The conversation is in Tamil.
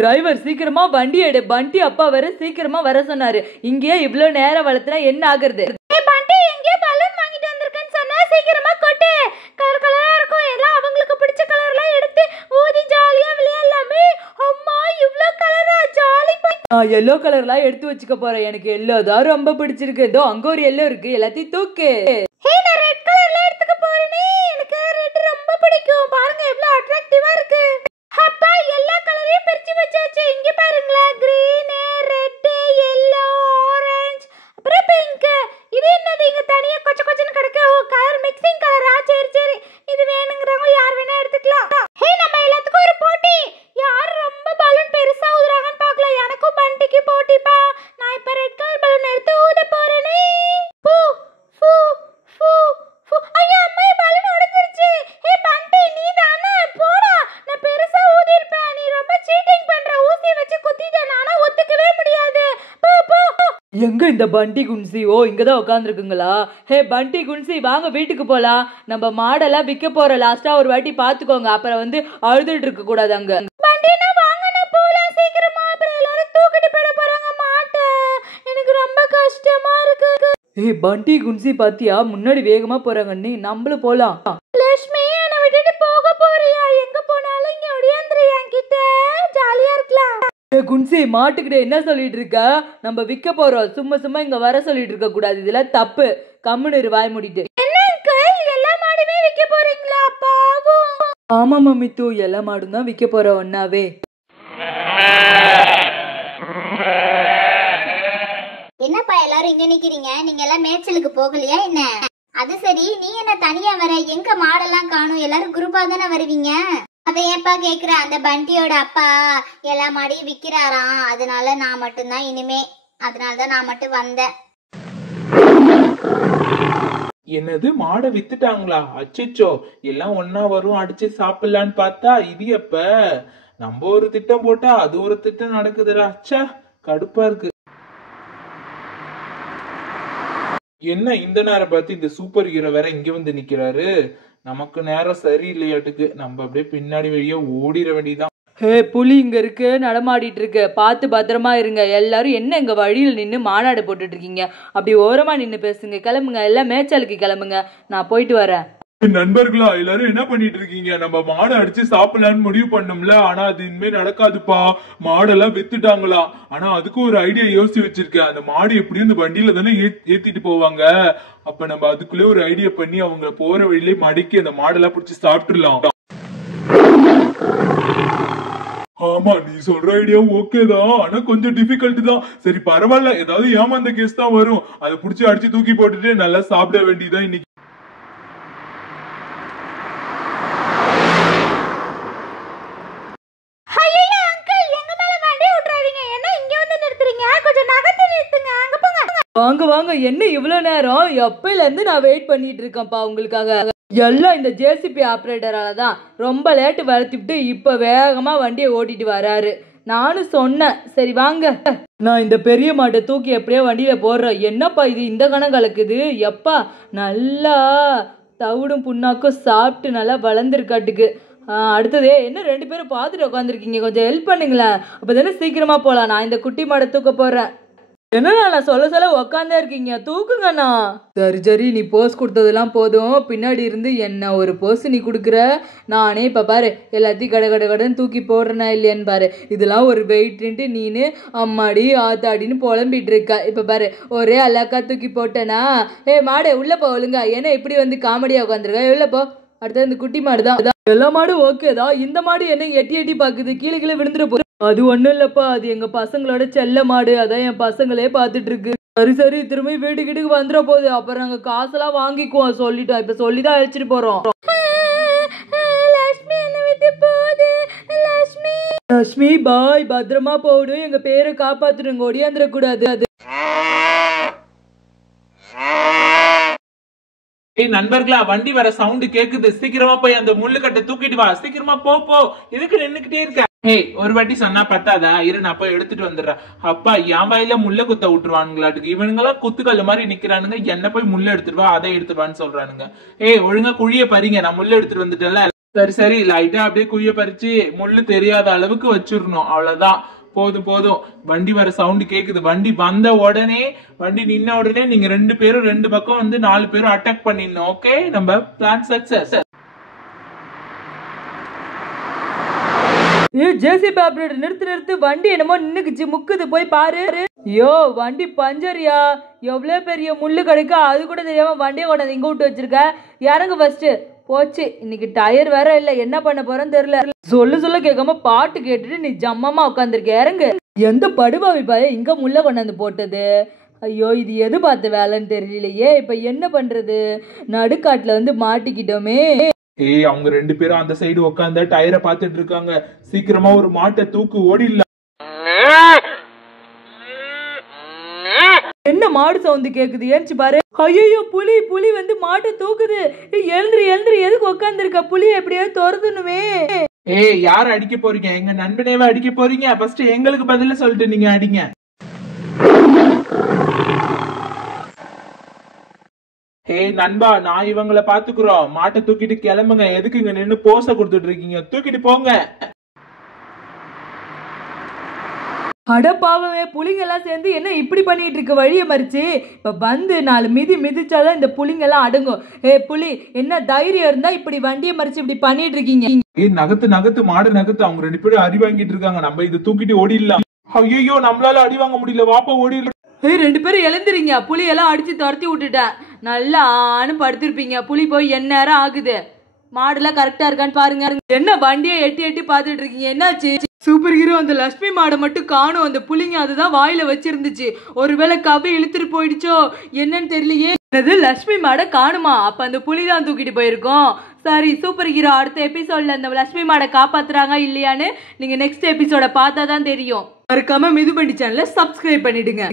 டிரைவர் சீக்கிரமா வண்டி எடு, பண்டி அப்பா வர சீக்கிரமா வர சொன்னாரு. இங்கேயே இவ்வளவு நேரம் வளர்த்துனா என்ன ஆகுறது? பண்டி எங்கேயோ பலூன் வாங்கிட்டு வந்திருக்கேன்னு சொன்னா சீக்கிரமா கொட்டு. கலர் கலரா இருக்கும், எல்லாம் அவங்களுக்கு பிடிச்ச கலர்லாம் எடுத்து ஊதி ஜாலியா விளையாடலாமே. அம்மா இவ்ளோ கலரா ஜாலி. எல்லோ கலர்லாம் எடுத்து வச்சுக்க போறேன். எனக்கு எல்லோ தான் ரொம்ப பிடிச்சிருக்கு. இதோ அங்க ஒரு எல்லோ இருக்கு, எல்லாத்தையும் தூக்கு. நான் ரெட் கலர்ல எடுத்துக்க போறேனே. எனக்கு ரெட் ரொம்ப பிடிக்கும். பாருங்க எவ்வளவு அட்ராக்டிவா இருக்கு. அப்பா எல்லா கலரையும் பிரிச்சு வச்சாச்சு. இங்க பாருங்களேன், கிரீன், ரெட், எல்லோ, ஆரஞ்சு, அப்புறம் பிங்க். இது என்னது இங்க தனியா கொச்ச கொச்சன்னு கிடக்கு? ஓ, கலர் மிக்சிங் கலரா? சரி சரி, இது வேணுங்கிறவங்க யார் வேணா எடுத்துக்கலாம். நம்ம எல்லாத்துக்கும் ஒரு போட்டி. யார் ரொம்ப பலூன் பெருசா ஊதுறாங்கன்னு பார்க்கலாம். எனக்கும் பண்டிக்கு போட்டிப்பா. நான் இப்ப ரெட் கலர் பலூன் எடுத்து ஊத போறேனே. பூ பூ பூ பூ. ஐயா அம்மா, பலூன் உடைஞ்சிருச்சு. பண்டி நீ தானே? போடா, நான் பெருசா ஊதி இருப்பேன். நீ ரொம்ப சீட்டிங் பண்ற. ஊசி வச்சு குத்திட்டேன். ஆனா ஒத்துக்கவே முடியாது. போ போ. எங்க இந்த பண்டி குன்சி? ஓ, இங்கதான் உட்காந்துருக்குங்களா? பண்டி குன்சி வாங்க வீட்டுக்கு போலாம். நம்ம மாடெல்லாம் விற்க போற. லாஸ்டா ஒரு வாட்டி பாத்துக்கோங்க, அப்புறம் வந்து அழுதுட்டு இருக்க கூடாது அங்க. பண்டினா வாங்கனா போலாம் சீக்கிரமா. அப்புறம் எல்லாரும் தூக்கிட்டு போட போறாங்க மாட்ட. எனக்கு ரொம்ப கஷ்டமா இருக்கு. பண்டி குன்சி பாத்தியா, முன்னாடி வேகமா போறாங்க. நீ நம்மளும் போலாம். லட்சுமி, என்ன விட்டுட்டு போக போறியா? எங்க போனாலும் இங்க ஒடியாந்துரு என்கிட்ட. ஜாலியா இருக்கலாம். குன்சி, மாட்டுக்கிட்ட என்ன சொல்லிட்டு இருக்க? நம்ம விற்க போறோம். சும்மா சும்மா இங்க வர சொல்லிட்டு இருக்க கூடாது. இதெல்லாம் தப்பு. கம்முன்னு வாய் மூடிட்டு. என்ன அங்கிள், எல்லா மாடுமே விற்க போறீங்களா? பாவம். ஆமா மம்மித்து, எல்லா மாடும் தான் விற்க போறோம் ஒன்னாவே. என்னப்பா எல்லாரும் இங்க நிக்கிறீங்க? நீங்க எல்லாம் மேய்ச்சலுக்கு போகலையா என்ன? அது சரி, நீ என்ன தனியா வர? எங்க மாடெல்லாம் காணும்? எல்லாரும் குரூப்பா தானே வருவீங்க. அதை ஏப்பா கேக்குற? அந்த பண்டியோட அப்பா எல்லா மாடையும் விக்கிறாராம். அதனால நான் மட்டும்தான் இனிமே. அதனாலதான் நான் மட்டும் வந்தேன். என்னது, மாடை வித்துட்டாங்களா? அச்சோ, எல்லாம் ஒன்னா வரும் அடிச்சு சாப்பிடலான்னு பார்த்தா இது எப்ப? நம்ம ஒரு திட்டம் போட்டா அது ஒரு திட்டம் நடக்குதுடா. அச்சா, கடுப்பா இருக்கு. என்ன இந்த நேரம் பார்த்து இந்த சூப்பர் ஹீரோ வேற இங்க வந்து நிக்கிறாரு? நமக்கு நேரம் சரியில்லையாட்டுக்கு. நம்ம அப்படியே பின்னாடி வெளியே ஓடிட வேண்டியதான். புலி இங்க இருக்கு, நடமாடிட்டு இருக்கு. பார்த்து பத்திரமா இருங்க. எல்லாரும் என்ன இங்க வழியில் நின்று மாநாடு போட்டுட்டு இருக்கீங்க? அப்படி ஓரமா நின்று பேசுங்க. கிளம்புங்க, எல்லாம் மேய்ச்சலுக்கு கிளம்புங்க. நான் போயிட்டு வரேன். நண்பர்களா, எல்லாரும் என்ன பண்ணிட்டு இருக்கீங்க? நம்ம மாடை அடிச்சு சாப்பிடலான்னு முடிவு பண்ணோம்ல, ஆனா அது இனிமே நடக்காதுப்பா. மாடெல்லாம் வித்துட்டாங்களா? ஆனா அதுக்கு ஒரு ஐடியா யோசிச்சு வச்சிருக்கேன். அந்த மாடு எப்படியும் இந்த வண்டியில தானே ஏத்திட்டு போவாங்க. அப்ப நம்ம அதுக்குள்ளே ஒரு ஐடியா பண்ணி அவங்க போற வழியிலே மடக்கி அந்த மாடெல்லாம் பிடிச்சி சாப்பிட்டுலாம். ஆமா, நீ சொல்ற ஐடியா ஓகே தான், ஆனா கொஞ்சம் டிஃபிகல்ட் தான். சரி பரவாயில்ல, ஏதாவது ஏமாந்த கேஸ் தான் வரும். அதை புடிச்சு அடிச்சு தூக்கி போட்டுட்டு நல்லா சாப்பிட வேண்டியதான் இன்னைக்கு. வாங்க வாங்க, என்ன இவ்வளவு நேரம்? எப்பயில இருந்து நான் வெயிட் பண்ணிட்டு இருக்கேன்ப்பா உங்களுக்காக. எல்லாம் இந்த ஜேசிபி ஆப்ரேட்டரால தான். ரொம்ப லேட்டு வளர்த்திவிட்டு இப்ப வேகமா வண்டியை ஓட்டிட்டு வராரு. நானும் சொன்னேன், சரி வாங்க. நான் இந்த பெரிய மாட்டை தூக்கி எப்படியோ வண்டியில போடுறேன். என்னப்பா இது இந்த கணம் கலக்குது? எப்பா நல்லா தவிடும் புண்ணாக்கும் சாப்பிட்டு நல்லா வளர்ந்துருக்காட்டுக்கு. அடுத்ததே என்ன, 2 பேரும் பார்த்துட்டு உட்காந்துருக்கீங்க, கொஞ்சம் ஹெல்ப் பண்ணுங்களேன். அப்பதானே சீக்கிரமா போலாம். நான் இந்த குட்டி மாடை தூக்க போறேன். என்னண்ணா நான் சொல்ல உக்காந்தே இருக்கீங்க? தூக்குங்கண்ணா. சரி சரி, நீ போஸ் கொடுத்ததெல்லாம் போதும். பின்னாடி இருந்து என்ன ஒரு போஸ் நீ கொடுக்குற. நானே இப்ப பாரு எல்லாத்தையும் கடன் தூக்கி போடுறேனா இல்லையான்னு பாரு. இதெல்லாம் ஒரு வெயிட்ன்ட்டு நீனு அம்மாடி ஆத்தாடின்னு புலம்பிட்டு இருக்க. இப்ப பாரு ஒரே அல்லாக்கா தூக்கி போட்டேனா? மாடு உள்ள போ ஒழுங்கா. ஏன்னா இப்படி வந்து காமெடியா உட்காந்துருக்க. உள்ள போ. அடுத்தது இந்த குட்டி மாடு தான். எல்லா மாடும் ஓகேதான். இந்த மாடு என்ன எட்டி எட்டி பாக்குது? கீழே விழுந்துட போகுது. அது ஒண்ணும் இல்லப்பா, அது எங்க பசங்களோட செல்ல மாடு. அதான் என் பசங்களே பாத்துட்டு இருக்கு. சரி சரி, திரும்பி வீட்டுக்கு வந்துட போகுது. அப்புறம் நாங்க காசெல்லாம் வாங்கிக்குவோம் சொல்லிட்டோம். இப்ப சொல்லிதான் அழைச்சிட்டு போறோம். லட்சுமி பாய், பத்திரமா போடும். எங்க பேரை காப்பாத்துருங்க, ஒடியாந்துட கூடாது. அது நண்பர்களா, வண்டி வர சவுண்ட் கேக்குது. சீக்கிரமா போய் அந்த முள்ளுக்கட்டை தூக்கிட்டு வா. சீக்கிரமா போ. எதுக்கு நின்னுக்கிட்டே இருக்க? ஒரு வாட்டி சொன்னா பத்தாதா? இரு, நான் போய் எடுத்துட்டு வந்துடுறேன். அப்பா, என் வாயில முள்ள குத்த விட்டுருவானுங்களாட்டுக்கு. இவனுங்கெல்லாம் குத்துக்கல்ல மாதிரி நிக்கிறானுங்க. என்ன போய் முள்ள எடுத்துட்டு வா, அதை எடுத்துட்டு வான்னு சொல்றானுங்க. ஒழுங்கா குழிய பாருங்க, நான் முள்ள எடுத்துட்டு வந்துட்டேன்ல. சரி சரி, லைட்டா அப்படியே குய்ய பறிச்சு முள்ளு தெரியாத அளவுக்கு வச்சிடணும், அவ்வளவுதான். போதும் போதும். வண்டி வர சவுண்ட் கேக்குது. வண்டி வந்த உடனே, வண்டி நின்ன உடனே நீங்க 2 பேரும் 2 பக்கம் வந்து 4 பேரும் அட்டாக் பண்ணிடணும். ஓகே, நம்ம பிளான் சக்சஸ். ஜேசிபி ஆபரேட்டர் நிறுத்து, வண்டி என்னமோ நின்னுக்குச்சு, முக்குது, போய் பாரு. ஐயோ, வண்டி பஞ்சரியா, எவ்வளவு பெரிய முள்ளு கிடைக்க, அது கூட தெரியாம வண்டியை கொண்டாந்து இங்க விட்டு வச்சிருக்க. இறங்கு ஃபர்ஸ்ட். போச்சு, இன்னைக்கு டயர் வேற இல்ல, என்ன பண்ண போறேன்னு தெரியல. சொல்ல கேட்காம பாட்டு கேட்டுட்டு நீ ஜம்மமா உட்காந்துருக்க. இறங்கு. எந்த படுபாவி பாய இங்க முள்ள கொண்டாந்து போட்டது? ஐயோ, இது எது பார்த்த வேலைன்னு தெரியலையே. இப்ப என்ன பண்றது? நடுக்காட்டுல வந்து மாட்டிக்கிட்டோமே. ஏய், அவங்க 2 பேரும் அந்த சைடு உட்காந்து டயரை பார்த்துட்டு இருக்காங்க. சீக்கிரமா ஒரு மாட்டை தூக்கு, ஓடிடலாம். என்ன மாடு சவுண்ட் கேக்குது? ஏன்ச்சு பாரு. ஐயோ, புலி வந்து மாட்டை தூக்குது. எழுந்துரு, எதுக்கு உட்கார்ந்து இருக்க? புலி எப்படியாவது துரத்துணுமே. ஏய், யார அடிக்க போறீங்க? எங்க நண்பனேவா அடிக்க போறீங்க? ஃபர்ஸ்ட் எங்களுக்கு பதில சொல்லிட்டு நீங்க அடிங்க. ஏய் நண்பா, நான் இவங்களை பாத்துக்குறோம். மாட்டை தூக்கிட்டு கிளம்புங்க. எதுக்கு இங்க நின்னு போச கொடுத்துட்டு இருக்கீங்க? தூக்கிட்டு போங்க. அட பாவமே, புலிங்க எல்லாம் சேர்ந்து என்ன இப்படி பண்ணிட்டு இருக்கு? வழியை மறிச்சு இப்ப வந்து 4 மிதிச்சாதான் இந்த புலிங்க எல்லாம் அடங்கும். புலி, என்ன தைரியம் இருந்தா இப்படி வண்டியை மறிச்சு இப்படி பண்ணிட்டு இருக்கீங்க? ஏய், நகத்து மாடு நகத்து. அவங்க 2 பேரும் அடி வாங்கிட்டு இருக்காங்க. நம்ம இதை தூக்கிட்டு ஓடிடலாம். ஐயோ, நம்மளால அடி வாங்க முடியல. வாப்பா ஓடிடலாம். 2 பேரும் எழுந்துறீங்க. புலி எல்லாம் அடிச்சு துரத்தி விட்டுட்டேன். நல்லா படுத்திருப்பீங்க. புலி போய் என்ன நேரம் ஆகுது? மாடுலாம் கரெக்டா இருக்கான்னு பாருங்க. என்ன வண்டியை எட்டி பாத்துட்டு இருக்கீங்க? என்னாச்சு? சூப்பர் ஹீரோ, அந்த லட்சுமி மாடை மட்டும் காணும். அந்த புலிங்க அதுதான் வாயில வச்சிருந்துச்சு. ஒருவேளை கவி இழுத்துட்டு போயிடுச்சோ என்னன்னு தெரியலையே. லட்சுமி மாடை காணுமா? அப்ப அந்த புலி தான் தூக்கிட்டு போயிருக்கோம். சரி, சூப்பர் ஹீரோ அடுத்த எபிசோட்ல அந்த லட்சுமி மாடை காப்பாத்துறாங்க இல்லையான்னு நீங்க நெக்ஸ்ட் எபிசோட பார்த்தா தான் தெரியும். மறக்காம மிதுபண்டி சேனலை சப்ஸ்கிரைப் பண்ணிடுங்க.